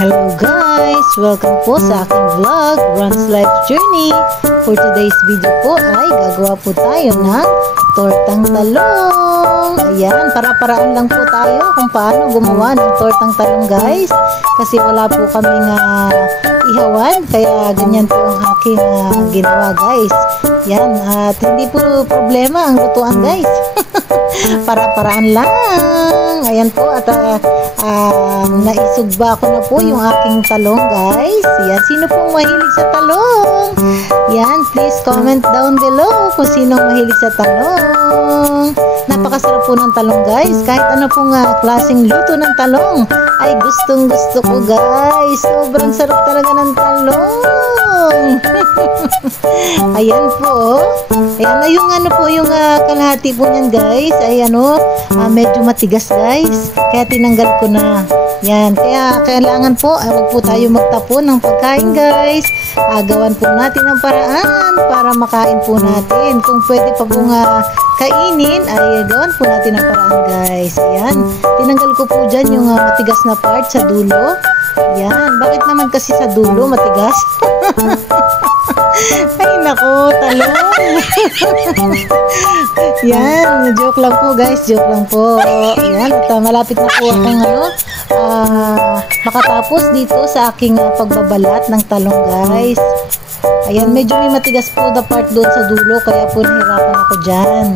Hello guys! Welcome po sa aking vlog, Ron's Life Journey. For today's video po ay gagawa po tayo ng tortang talong. Ayan, para-paraan lang po tayo kung paano gumawa ng tortang talong guys. Kasi wala po kaming ihawan, kaya ganyan po ang aking ginawa guys. Yan, at hindi po problema ang lutuan guys. Para-paraan lang. Ayan po, at naisugba ko na po yung aking talong guys. Yan, sino pong mahilig sa talong? Yan, please comment down below kung sino mahilig sa talong. Napakasarap po ng talong guys. Kahit ano pong klaseng luto ng talong ay gustong gusto ko guys. Sobrang sarap talaga ng talong. Ayan po. Ayan na yung ano po, yung kalahati po niyan guys ay medyo matigas guys. Kaya tinanggal ko na. Yan, kaya kailangan po wag po tayo magtapon ng pagkain guys. Gawan po natin ang paraan para makain po natin. Kung pwede pa pong kainin ay gawan po natin ang paraan guys. Ayan, tinanggal ko po dyan yung matigas na part sa dulo. Yan, bakit naman kasi sa dulo matigas? Ay nako, talong. Yan, joke lang po guys, joke lang po. Yan, at malapit na po akong makatapos dito sa aking pagbabalat ng talong guys. Ayan, medyo may matigas po the part doon sa dulo, kaya po nahirapan ako dyan.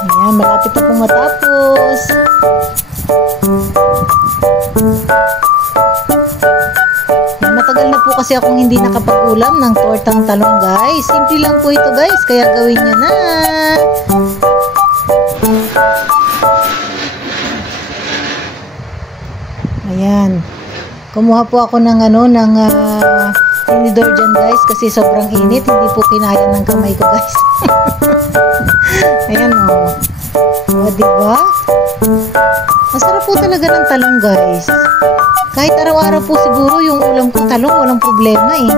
Ayan, malapit na pong matapos. Matagal na po kasi akong hindi nakapag-ulam ng tortang talong guys. Simple lang po ito guys, kaya gawin nyo na. Ayan. Kumuha po ako ng tinidor dyan guys kasi sobrang init. Hindi po kinaya ng kamay ko guys. Ayan o. O diba? Masarap po talaga ng talong guys. Kahit araw-araw po siguro yung ulam ko talong, walang problema eh.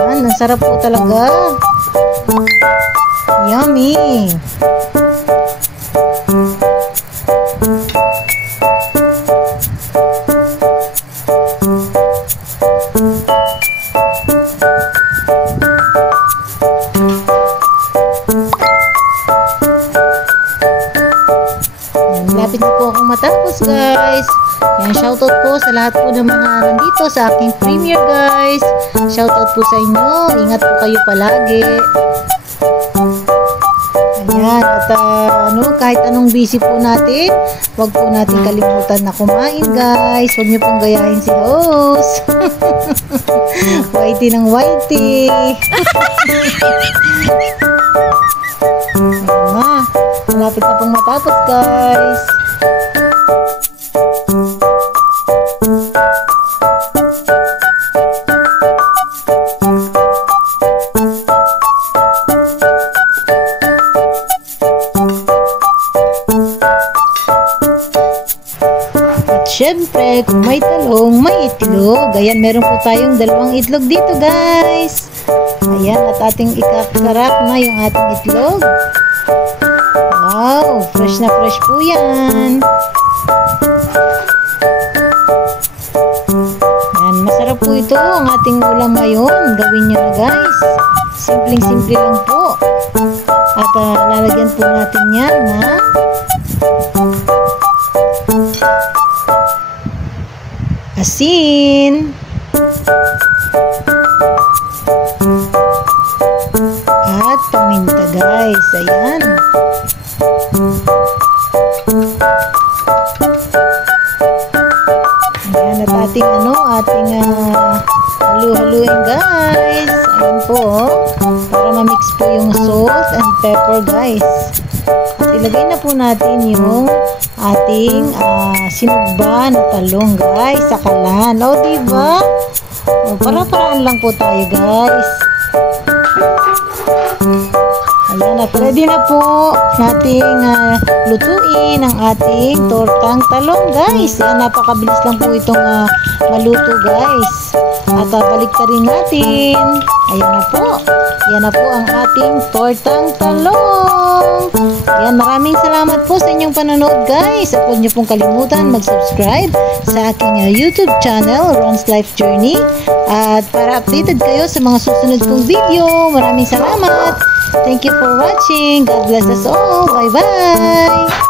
Ayan, ang sarap po talaga. Yummy. Malapit na po akong matapos guys. Yan, shoutout po sa lahat po ng mga nandito sa aking premiere guys. Shoutout po sa inyo. Ingat po kayo palagi. Ayan, at kahit anong busy po natin, wag po natin kalimutan na kumain guys. Huwag niyo pong gayahin si host. Whitey ng whitey. Ayan, malapit na pong matapos guys. Siyempre, kung may talong, may itlog. Ayan, meron po tayong 2 itlog dito, guys. Ayan, at ating ikakarap na yung ating itlog. Wow, fresh na fresh po yan. Ayan, masarap po ito ang ating ulam ngayon. Gawin nyo na, guys. Simpleng-simple lang po. At lalagyan po natin yan, ha? Asin at paminta guys. Ayan. Ayan, at ating halu-haluin guys. Ayan po para ma-mix po yung salt and pepper guys. At ilagay na po natin yung ating sinugba na talong guys sa kalan. O diba? O, para-paraan lang po tayo guys. Ayan, at ready na po nating lutuin ang ating tortang talong guys. Ayan, napakabilis lang po itong maluto guys. At balik na rin natin. Ayan na po. Ayan na po ang ating tortang talong. Yan, maraming salamat po sa inyong panonood guys. At huwag niyo pong kalimutan mag-subscribe sa aking YouTube channel, Ron's Life Journey. At para updated kayo sa mga susunod kong video. Maraming salamat. Thank you for watching. God bless us all. Bye-bye.